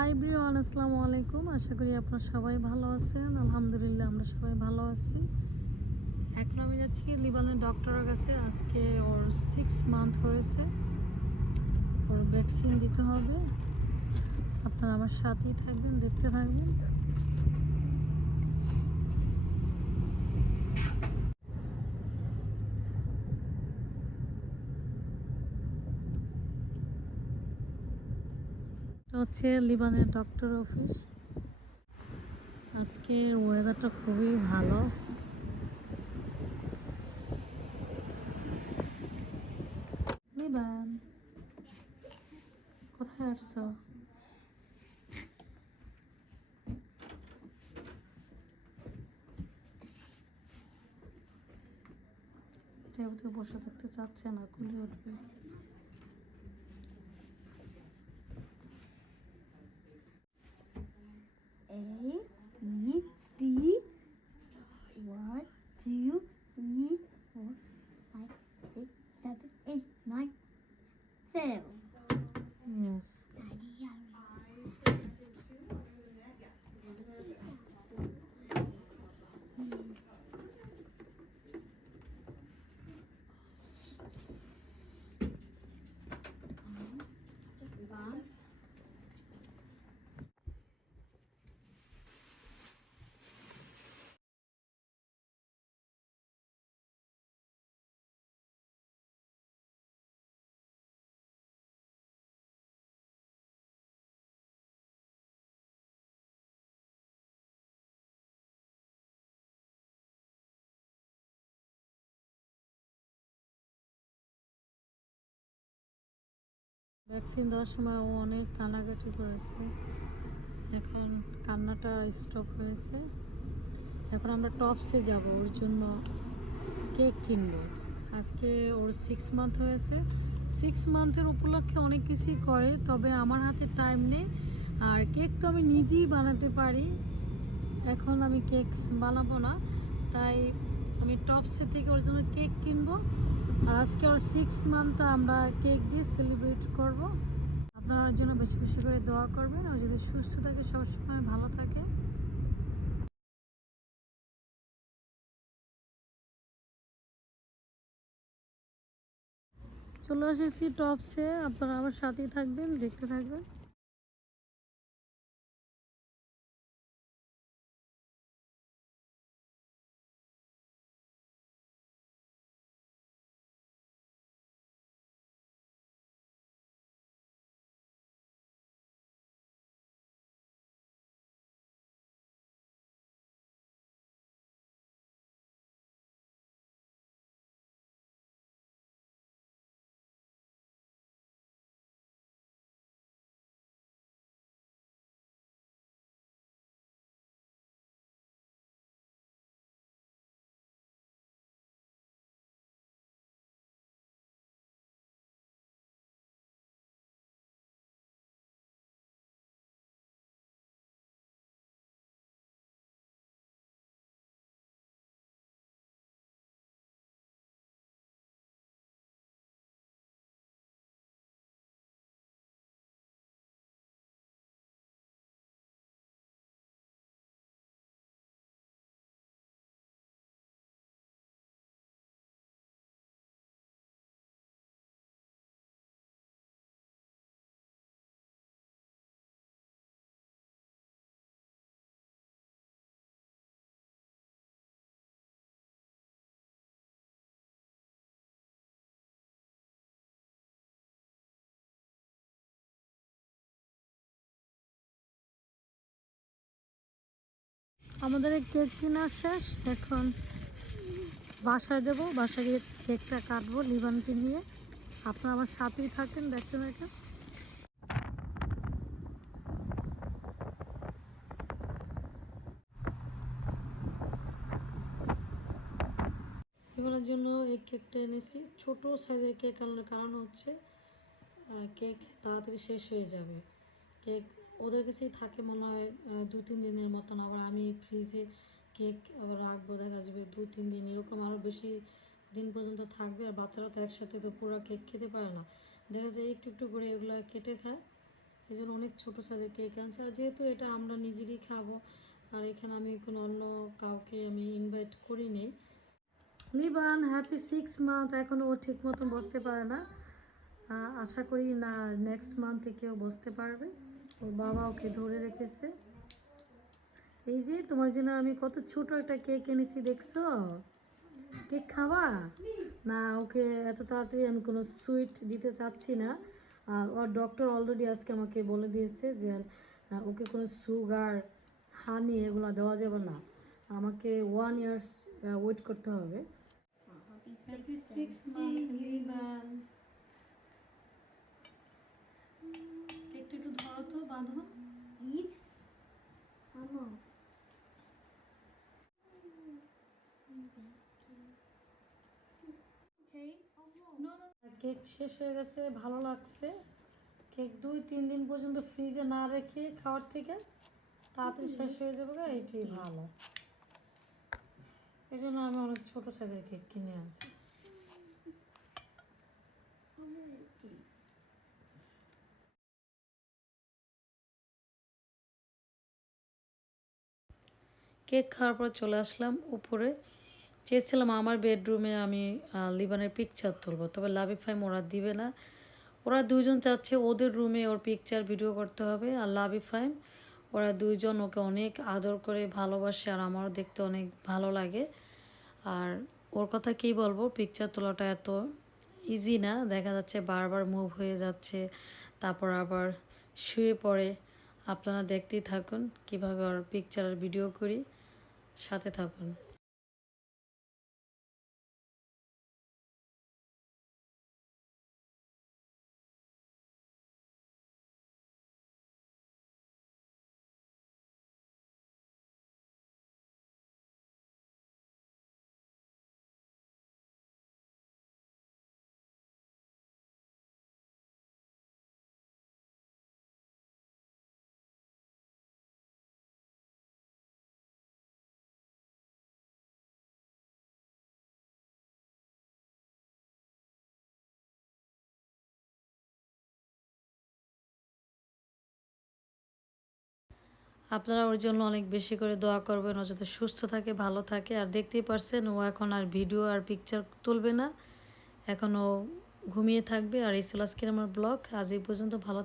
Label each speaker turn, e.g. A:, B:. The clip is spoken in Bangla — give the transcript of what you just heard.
A: হাই ব্রিওয়ান আসসালামু আলাইকুম আশা করি আপনারা সবাই ভালো আছেন। আলহামদুলিল্লাহ, আমরা সবাই ভালো আছি। এখন আমি যাচ্ছি লিবানের ডক্টরের কাছে। আজকে ওর সিক্স মান্থ হয়েছে। ওর ভ্যাকসিন দিতে হবে। আপনারা আমার সাথেই থাকবেন, দেখতে থাকবেন। এটা হচ্ছে লিবানের ডক্টর অফিস আজকের ওয়েদারটা খুবই ভালো। লিবান, কোথায় আসছো? এটা বসে থাকতে চাচ্ছে না খুলে উঠবে।
B: A, B, C. One, two, three, four, five, six, seven, eight, nine, seven.
A: Vaccine দেওয়ার সময় ও অনেক কান্নাকাটি করেছে। এখন কান্নাটা স্টপ হয়েছে। এখন আমরা টপসে যাব, ওর জন্য কেক কিনবো। আজকে ওর সিক্স মান্থ হয়েছে। সিক্স মান্থের উপলক্ষে অনেক কিছুই করে, তবে আমার হাতে টাইম নেই। আর কেক তো আমি নিজেই বানাতে পারি। এখন আমি কেক বানাবো না। তাই আমি টপসে থেকে ওর জন্য কেক কিনবো। আর আজকে ওর সিক্স মান্থ আমরা কেক দিয়ে সেলিব্রেট করব। আপনারা ওর জন্য বেশি বেশি করে দোয়া করবেন। ও যদি সুস্থ থাকে, সবসময় ভালো থাকে। চলে এসেছি টপসে আপনারা আমার সাথেই থাকবেন, দেখতে থাকবেন। আমাদের এই কেক কেনা শেষ। এখন বাসায় দেবো বাসায় গিয়ে কেকটা কাটবো লিবানকে নিয়ে। আপনারা আমার সাথেই থাকেন, দেখতে দেখেন লিবানের জন্য এই কেকটা এনেছি। ছোট সাইজের কেক আনার কারণ হচ্ছে কেক তাড়াতাড়ি শেষ হয়ে যাবে। কেক ওদের কাছেই থাকে মনে হয় দু, তিন দিনের মতন। আবার আমি ফ্রিজে কেক রাখব, দেখা যাবে দু, তিন দিন এরকম আরও বেশি দিন পর্যন্ত থাকবে। আর বাচ্চারা তো একসাথে তো পুরো কেক খেতে পারে না। দেখা যায় একটু একটু করে এগুলো কেটে খায়। এই জন্য অনেক ছোটো সাইজের কেক আনছে। আর যেহেতু এটা আমরা নিজেরই খাব, আর এখানে আমি কোনো অন্য কাউকে আমি ইনভাইট করিনি। লিবান হ্যাপি সিক্স মান্থ এখনও ও ঠিক মতন বসতে পারে না। আশা করি না নেক্সট মান্থ থেকেও বসতে পারবে। ওর বাবা ওকে ধরে রেখেছে এই যে তোমার জন্য আমি কত ছোট একটা কেক এনেছি দেখছ কেক খাওয়া না ওকে এত তাড়াতাড়ি আমি কোনো সুইট দিতে চাচ্ছি না আর ওর ডক্টর অলরেডি আজকে আমাকে বলে দিয়েছে যে ওকে কোনো সুগার হানি এগুলো দেওয়া যাবে না আমাকে ওয়ান ইয়ার্স ওয়েট করতে হবে ধরো তো বাঁধো
B: Eat. Mama. Okay.
A: কেক শেষ হয়ে গেছে ভালো লাগছে। কেক দুই তিন দিন পর্যন্ত ফ্রিজে না রেখে খাওয়ার থেকে তাড়াতাড়ি শেষ হয়ে যাবে গা, এটাই ভালো। এই জন্য আমি অনেক ছোট সাইজের কেক কিনে আনছি কেক খাওয়ার পর চলে আসলাম উপরে। চেয়েছিলাম আমার বেডরুমে আমি লিবানের পিকচার তুলবো, তবে লাভি ফাইম ওরা দিবে না। ওরা দুইজন চাচ্ছে ওদের রুমে ওর পিকচার ভিডিও করতে হবে, আর লাভি ফাইম ওরা দুইজন ওকে অনেক আদর করে ভালোবাসে আর আমারও দেখতে অনেক ভালো লাগে। আর ওর কথা কী বলব পিকচার তোলাটা এত ইজি না, দেখা যাচ্ছে বারবার মুভ হয়ে যাচ্ছে, তারপর আবার শুয়ে পড়ে। আপনারা দেখতেই থাকুন কীভাবে ওর পিকচারের ভিডিও করি। সাথে থাকুন। আপনারা ওর জন্য অনেক বেশি করে দোয়া করবেন। ও যাতে সুস্থ থাকে, ভালো থাকে। আর দেখতেই পারছেন, ও এখন আর ভিডিও আর পিকচার তুলবে না। এখন ও ঘুমিয়ে থাকবে। আর এই ছিল আমার ব্লগ আজ এই পর্যন্ত ভালো